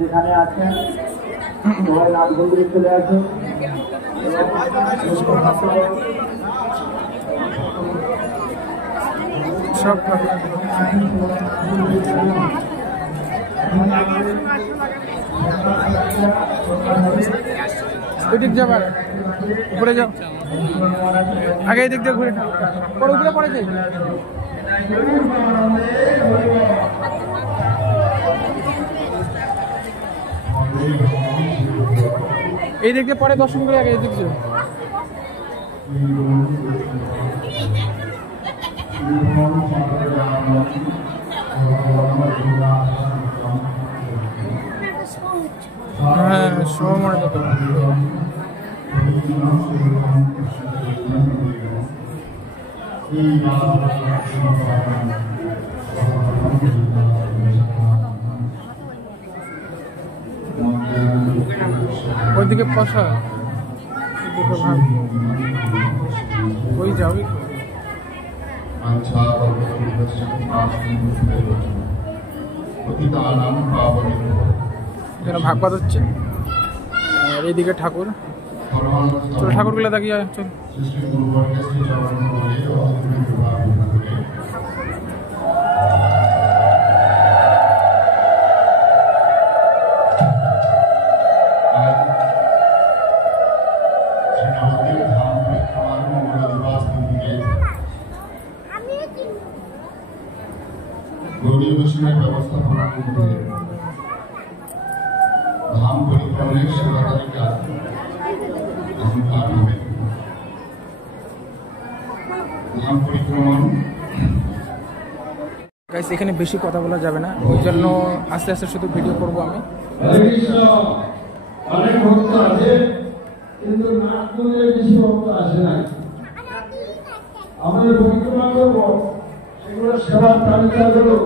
যেখানে আছেন সবাই লাল মন্দিরে চলে আসুন। সব ওইদিক যাবার উপরে যাও, আগে এই দিক দিয়ে ঘুরে পরে উপরে পড়ে যাই। এই দিক দিয়ে পরে দর্শন করে আগে এই দিক যাও। হ্যাঁ সময় যত ওইদিকে পশা ওই যাবি ভাগবত হচ্ছে। আর এইদিকে ঠাকুর, চল ঠাকুরগুলো দেখিয়ে চল। ব্যবস্থাপনা ধাম পরিক্রমের সেবা তালিকা এখন পাঠ হবে। ধাম পরিক্রমণ গাইস এখানে বেশি কথা বলা যাবে না, ওই জন্য আস্তে আস্তে শুধু ভিডিও করবো আমি। অনেক ভক্ত আছে কিন্তু নাগপুরে বেশি ভক্ত আসে না। আমাদের পরিক্রমা করবো, সেগুলো সেবার তালিকাগুলো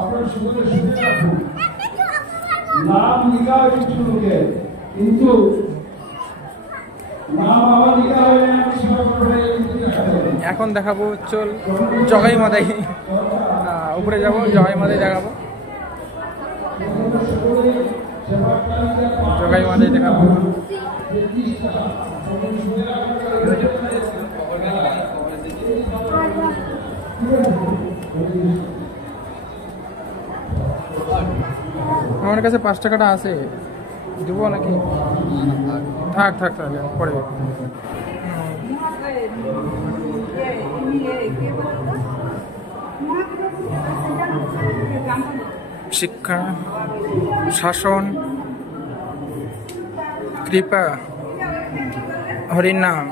আপনার শুনে শুনে রাখুন। নাম লিখা হয়েছে লোকে, কিন্তু নাম আমার লিখা হয় এখন দেখাবো চল জগাই মাদাই, উপরে যাবো জগাই মাদাই দেখাবো, জগাই মাদাই দেখাবো। আমার কাছে 5 টাকাটা আছে, দেবো নাকি? থাক থাক তাহলে পরে শিক্ষা, শাসন, কৃপা, হরিনাম,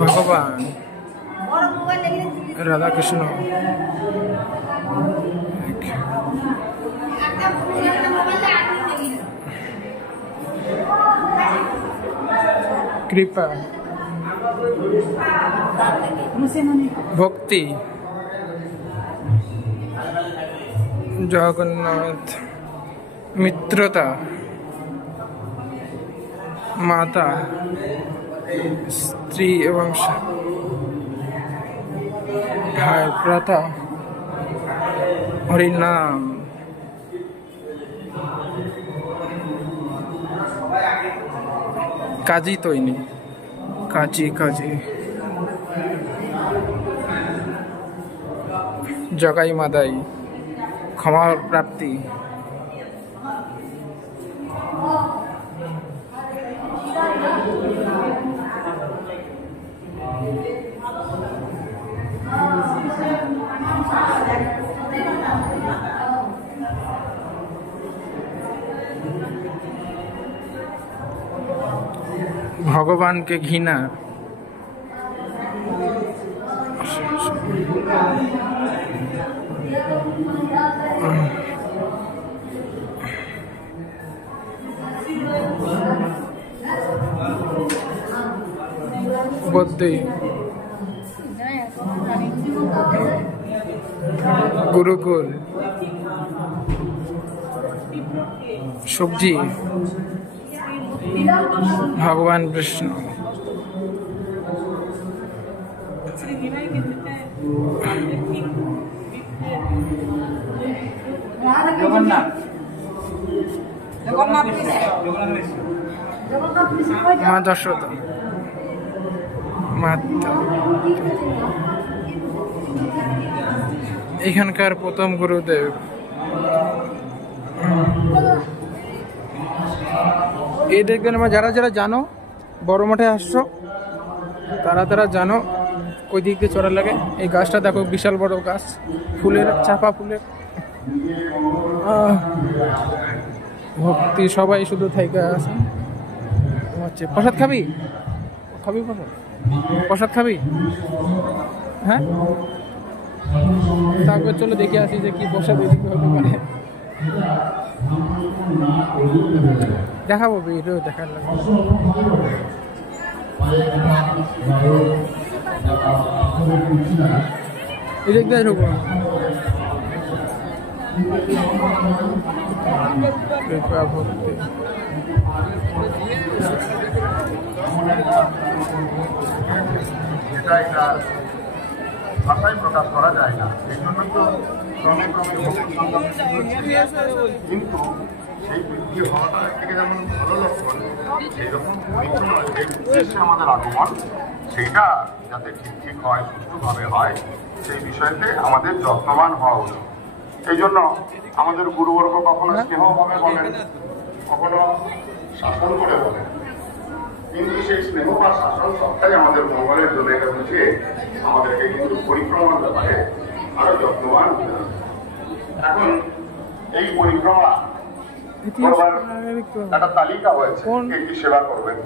ভগবান, রাধাকৃষ্ণ, কৃপা, ভক্তি, জগন্নাথ, মিত্রতা, মাতা, স্ত্রী এবং ভাই, প্রথা, হরিনাম, কাজী তৈনি, কাজী কাজী জগাই মাদাই ক্ষমা প্রাপ্তি। ভগবানকে ঘৃণা। বদ্যি গুরুকুল সবজি ভগবান বিষ্ণু মা যশোদা মাতা। এখানকার প্রথম গুরুদেব। এই দেখবেন আমার যারা যারা জানো বড় মাঠে আসছো তারা জানো ওই দিক দিয়ে চড়া লাগে। এই গাছটা দেখো বিশাল বড় গাছ, ফুলের চাপা ফুলের ভক্তি সবাই শুধু থাইকা আছে। হচ্ছে প্রসাদ খাবি খাবি প্রসাদ খাবি? হ্যাঁ তারপর চলো দেখে আসি যে কি প্রসাদ এদিকে হতে পারে। দেখাবো ভিডিও দেখার লাগে। এদিক দিয়ে ঢুকবো। ভক্তি ভাষায় প্রকাশ করা যায় না। এই জন্য তো কিন্তু সেই বৃদ্ধি হওয়াটা থেকে যেমন ভালো লক্ষণ, সেইরকম উদ্দেশ্যে আমাদের আগমন সেইটা যাতে ঠিক হয়, সুষ্ঠুভাবে হয়, সেই বিষয়তে আমাদের যত্নবান হওয়া উচিত। এই জন্য আমাদের গুরুবর্গ কখনো স্নেহভাবে বলেন, কখনো শাসন করে বলেন, কিন্তু সেই স্নেহ বা শাসন সবটাই আমাদের মঙ্গলের জন্য। এটা বুঝে আমাদেরকে কিন্তু পরিক্রমার ব্যাপারে আরো যত্নবান হতে হবে। এখন এই পরিক্রমা একটা তালিকা হয়েছে কে কি সেবা করবেন,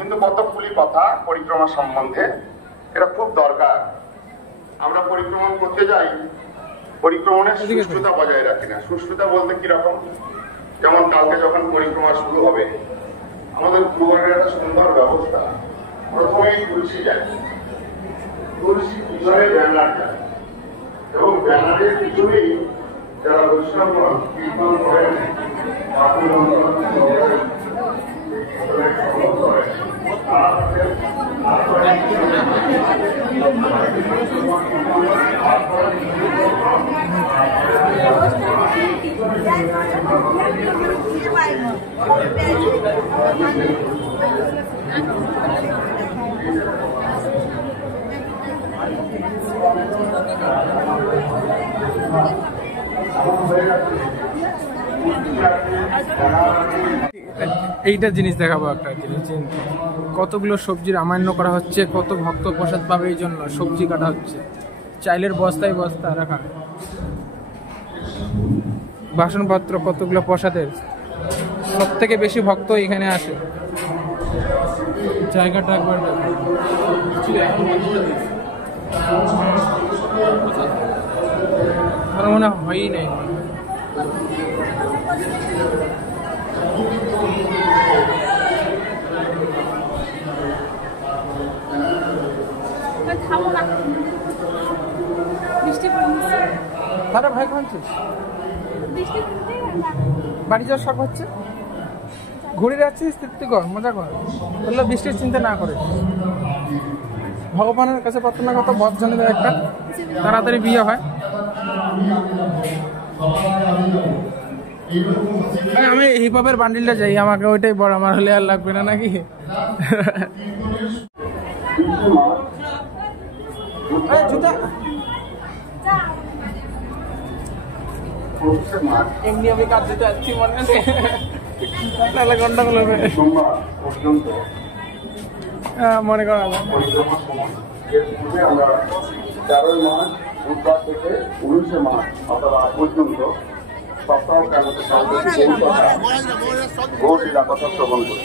কিন্তু কতগুলি কথা পরিক্রমা সম্বন্ধে এটা খুব দরকার। আমরা পরিক্রমা করতে যাই, পরিক্রমণের সুষ্ঠুতা বজায় রাখি না। সুষ্ঠুতা বলতে কিরকম, যেমন কালকে যখন পরিক্রমা শুরু হবে আমাদের গুরুবারের একটা সুন্দর ব্যবস্থা। প্রথমেই তুলসী যায়, তুলসী পিছনে ব্যানার যায় এবং ব্যানারের পিছনেই যারা বৈষ্ণবগণ কীর্তন করেন এইটা জিনিস দেখাবো। একটা জিনিস কতগুলো সবজির আমান্য করা হচ্ছে, কত ভক্ত প্রসাদ পাবে এই জন্য সবজি কাটা হচ্ছে। চাইলের বস্তায় বস্তা রাখা, বাসনপত্র, কতগুলো প্রসাদের। সব থেকে বেশি ভক্ত এখানে আসে। জায়গাটা একবার আমার মনে হয়ই নাই। দাদা ভাই খাচ্ছিস? বাড়ি যাওয়ার শখ হচ্ছে, ঘুরে যাচ্ছিস, তৃপ্তি কর, মজা কর, বললো বৃষ্টির চিন্তা না করে। ভগবানের কাছে প্রার্থনা কত বদজনেদের একটা তাড়াতাড়ি বিয়ে হয়। আমি হিপ হপের বান্ডিলটা চাই, আমাকে ওইটাই বড়, আমার হলে আর লাগবে না নাকি। 20 মার্চ এমনি আমি কাজ দিতে যাচ্ছি মনে আছে তাহলে গন্ডগোল হবে সোমবার পর্যন্ত মনে করা পরিক্রমার সময় এর পূর্বে আমরা 13 মার্চ বুধবার থেকে 19 মার্চ অর্থাৎ আজ পর্যন্ত সপ্তাহ কাগজে গোল নিরাপত্তা শ্রবণ করি।